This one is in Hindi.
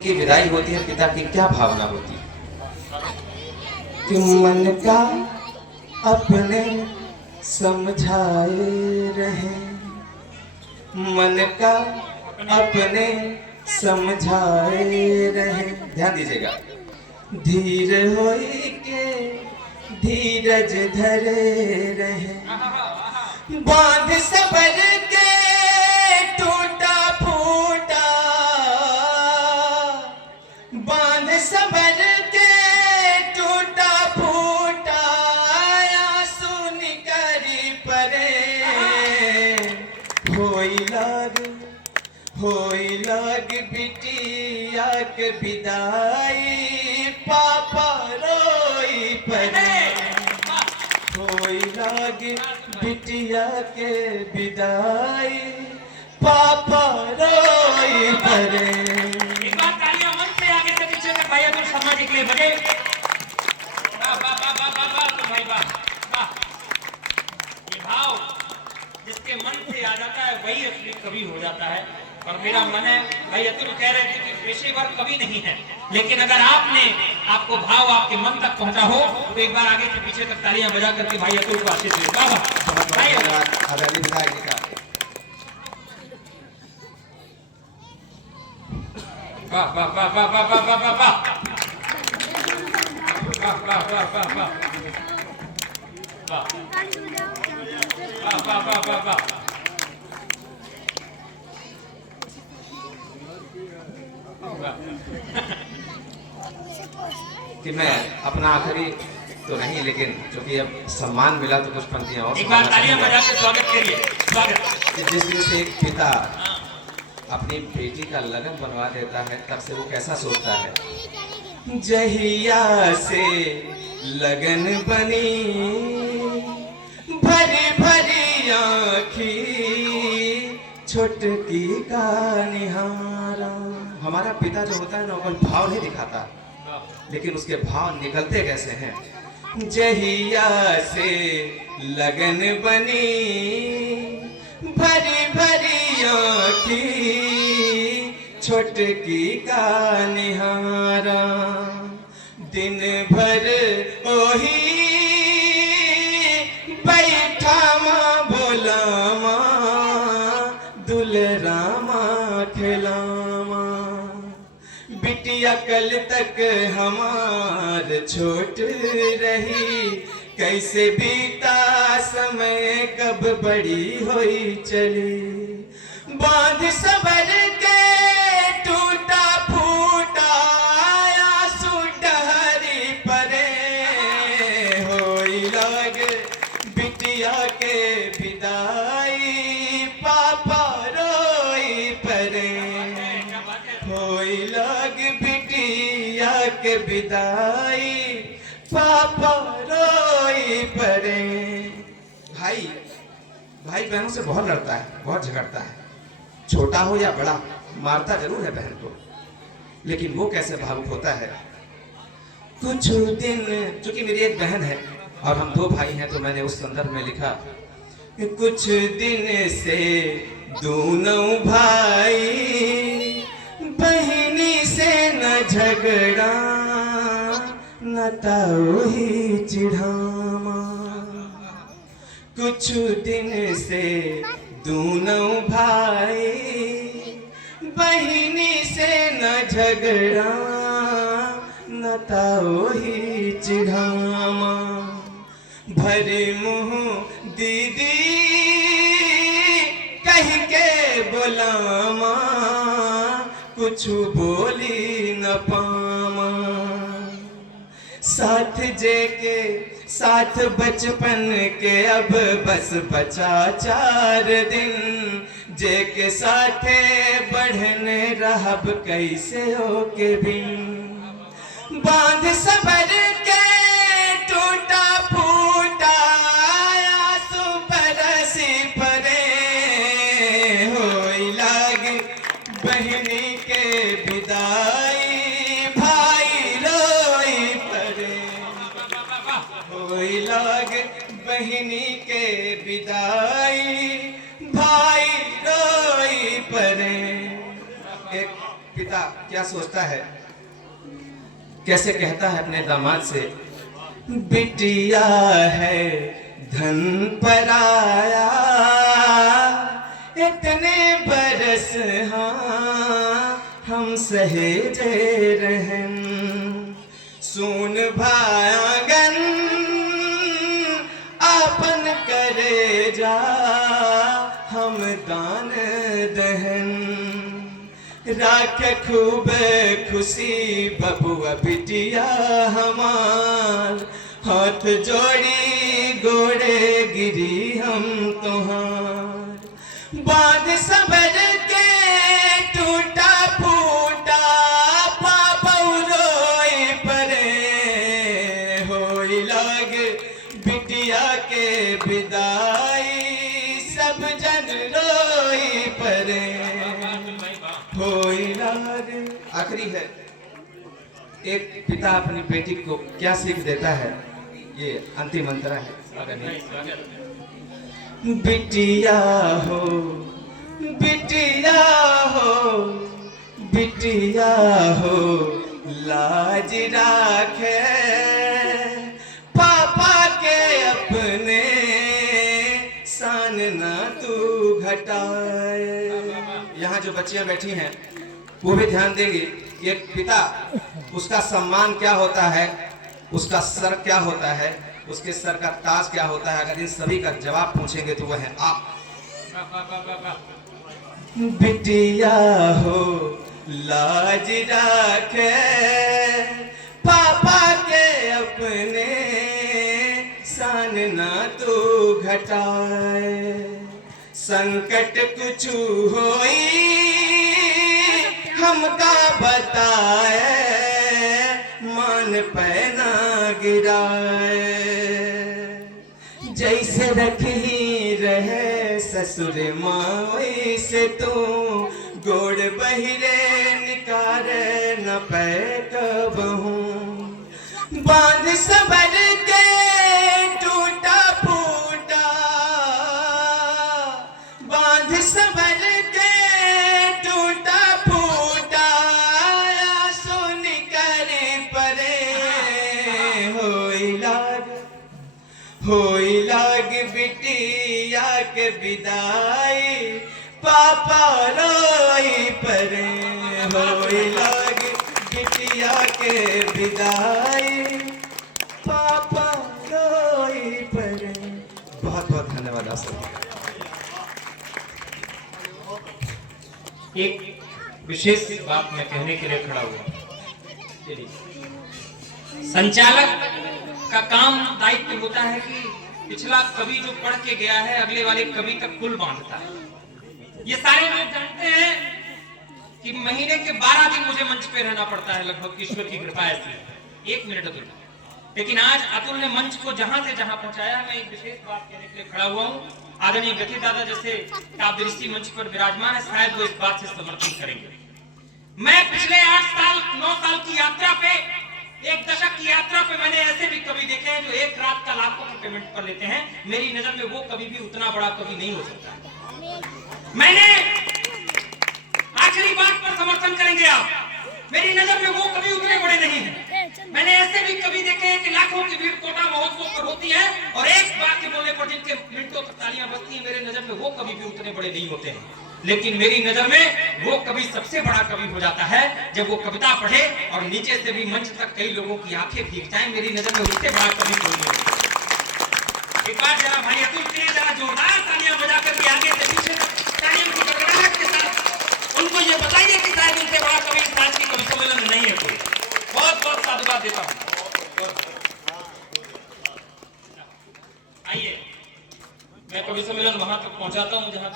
की विदाई होती है, पिता की क्या भावना होती है? कि मन का अपने समझाए रहे, मन का अपने समझाए रहे। ध्यान दीजिएगा। धीर होई के धीरज धरे रहे, बांध सबर के टूटा फूटा, बांध सबर के टूटा फूटा, आंसू निकरी परे। होई लाग बिटिया के विदाई, पापा रोई परे। होई लाग बिटिया के विदाई, पापा रोई परे। एक बार तालियां मन से आगे से पीछे तक भाई अतुल शर्मा जी के लिए बजे। वाह वाह वाह वाह वाह वाह तो भाई वाह वाह। ये भाव जिसके मन से आ जाता है वही असली कवि हो जाता है। और मेरा मन है, भाई अतुल कह रहे थे कि पेशेवर कवि नहीं है, लेकिन अगर आपको भाव आपके मन तक पहुंचा हो तो एक बार आगे से पीछे तक तालियां बजा करके भाई अतुल को आशीष दे। वाह वाह। आजादी विधायक का वाह वाह वाह वाह वाह वाह वाह वाह वाह वाह वाह वाह वाह वाह वाह वाह वाह। कि मैं अपना आखिरी तो नहीं, लेकिन क्योंकि अब सम्मान मिला तो कुछ पंक्तियां और एक बार तालियां बजा के स्वागत करिए। स्वागत। जिस दिन से एक पिता अपनी बेटी का लगन बनवा देता है, तब से वो कैसा सोचता है। जहिया से लगन बनी, भरी भरी आँखी छोटकी का निहारा। हमारा पिता जो होता है ना, वो भाव नहीं दिखाता, लेकिन उसके भाव निकलते कैसे हैं। जहिया से लगन बनी, भरी भरी आँखी छोटकी का निहारा। दिन भर ओही बैठा माँ बोला माँ, दुलरामा खिलामा। बिटिया कल तक हमार छोट रही, कैसे बीता समय कब बड़ी होई चली। बांध सबर के टूटा फूटा, आंसू डहरी परे। होई लाग बिटिया के विदाई, पापा रोई परे। होई लाग बिटिया के विदाई, पापा रोई परे। भाई बहनों से बहुत लड़ता है, बहुत झगड़ता है, छोटा हो या बड़ा, मारता जरूर है बहन को, लेकिन वो कैसे भावुक होता है। कुछ दिन, चूंकि मेरी एक बहन है और हम दो भाई हैं, तो मैंने उस संदर्भ में लिखा कि कुछ दिन से दोनों भाई, बहनी से न झगड़ा न ताऊ ही चिढ़ामा। कुछ दिन से दोनों भाई, बहनी से न झगड़ा न ताऊ ही चिढ़ामा। भरे मुंह दीदी कह के बोलामा, कुछ बोली न पामा। साथ जे के साथ बचपन के अब बस बचा 4 दिन, जे के साथे बढ़ने रहब कैसे हो के बिन। बांध सबर के टूटा फूटा, आंसू बरसी परे। होई लाग बहनी के विदाई, भाई रोई परे। होई लाग बहनी के विदाई, भाई रोई परे। एक पिता क्या क्या सोचता है, कैसे कहता है अपने दामाद से, बिटिया है धन पराया, इतने बरस हाँ हम सहेजे रहन, सुन भागन आपन करे जा हम दान दहन, राख खूब खुशी बबुआ बिटिया हमार, हाथ जोड़ी गोड़े गिरी हम तुहार, बांध सबर के टूटा फूटा पापा रोई परे, होई लाग बिटिया के विदाई सब जन रोई परे, होई लाग। आखिरी है, एक पिता अपनी बेटी को क्या सीख देता है, ये अंतिम अंतरा है। बिटिया हो बिटिया हो बिटिया हो, लाज राखे पापा के अपने, शान ना तू घटाए। यहाँ जो बच्चियां बैठी हैं वो भी ध्यान देंगी, एक पिता उसका सम्मान क्या होता है, उसका सर क्या होता है, उसके सर का ताज क्या होता है, अगर इन सभी का जवाब पूछेंगे तो वह है आप। बिटिया हो लाज राखे पापा के अपने, शान ना तू घटाए, संकट कुछ होई हमका बताए, मान पैना गिराए, जैसे रखी रहे ससुर माँ वैसे तू, गोड़ बहिरे निकारे न पैक बहू, बांध सबर के टूटा फूटा, बांध सबर के टूटा फूटा, सुन कर परे, होई लाग बिटिया के विदाई, पापा रोई परे, होई लाग बिटिया के विदाई, पापा रोई परे। बहुत बहुत धन्यवाद आप सबका। एक विशेष बात मैं कहने के लिए खड़ा हुआ। संचालक का काम दायित्व होता है कि पिछला कवि जो पढ़ के गया है अगले वाले कवि तक पुल बांधता है। ये सारे लोग जानते हैं कि महीने के 12 दिन मुझे मंच पे रहना पड़ता है, लगभग ईश्वर की कृपा ऐसी। 1 मिनट अतुल, लेकिन आज अतुल ने मंच को जहां से जहां पहुंचाया। मैं एक विशेष बात कहने के लिए खड़ा हुआ हूँ। आदरणीय गति दादा जैसे काव्यदृष्टि मंच पर विराजमान है, शायद वो इस बात से समर्थन करेंगे। मैं पिछले 8 साल 9 साल की यात्रा पे, 1 दशक की यात्रा पे मैंने ऐसे भी कवि देखे हैं जो 1 रात का लाखों का पेमेंट कर लेते हैं। मेरी नजर में वो कवि भी उतना बड़ा कवि नहीं हो सकता। मैंने आखिरी बात पर समर्थन करेंगे आप, मेरी नजर में वो कवि उतने बड़े नहीं हैं। मैंने ऐसे भी कवि देखे हैं कि लाखों की भीड़ कोटा महोत्सव पर होती है और एक बात के बोलने पर जिनके मिनटों तक तालियां बजती हैं। मेरे नजर में वो कवि भी उतने बड़े नहीं होते हैं, लेकिन मेरी नजर में वो कवि सबसे बड़ा कवि हो जाता है जब वो कविता पढ़े और नीचे से भी मंच तक कई लोगों की आंखें भीग जाएं। मेरी नजर में उससे बड़ा कवि कोई नहीं होता। एक बार जरा भाई अतुल के लिए जरा जोरदार तालियां बजा करके आगे से पीछे तालियों की गड़गड़ाहट के साथ उनको ये बताइए कि शायद उनसे बड़ा कवि इस आज की कवि सम्मेलन में नहीं है कोई। बहुत बहुत साधुवाद देता हूँ। आइए मैं कवि सम्मेलन वहां तक पहुंचाता हूँ जहां